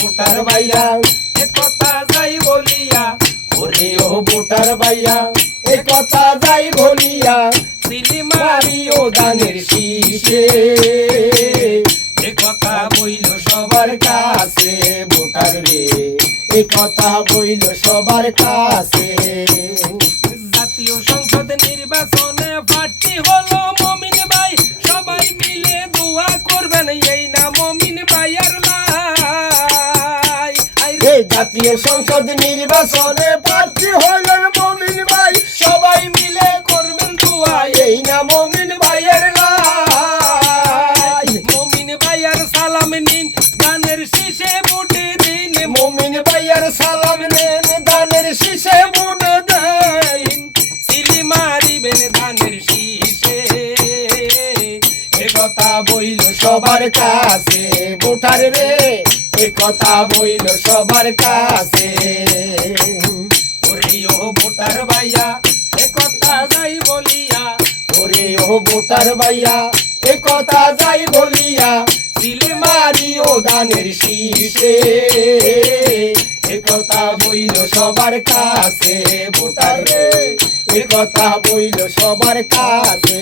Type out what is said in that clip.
Voter ভাইয়া এ কথা যাই বলিয়া, ওরে ও ভোটার ভাইয়া এ কথা যাই বলিয়া, সিলি মারিও ধানের শীষে। এ কথা বইল সবার কাছে ভোটার রে, এ কথা বইল সবার কাছে। জাতীয় সংসদ নির্বাচনে প্রার্থী হলো মমিন ভাই, সবাই মিলে দোয়া করবেন এই না মমিন ভাইয়ার লাই। জাতীয় সংসদ নির্বাচনে প্রার্থী হলেন মমিন ভাই, সবাই মিলে করবেন দোয়া এই না মমিন ভাইয়ার লাই। মমিন ভাইয়ার সালাম নিন ধানের শীষে ভোট দিন, মমিন ভাইয়ার সালাম নিন ধানের শীষে ভোট দিন, সিলি মারিবেন ধানের শীষে। এ কথা বইল সবার কাছে ভোটার রে, এ কথা বইল সবার কাছে। ওরে ও ভোটার ভাইয়া এ কথা যাই বলিয়া, ওরে ও ভোটার ভাইয়া এ কথা যাই বলিয়া, সিলি মারিও ধানের শীষে। এ কথা বইল সবার কাছে ভোটার রে, এ কথা বইল সবার কাছে।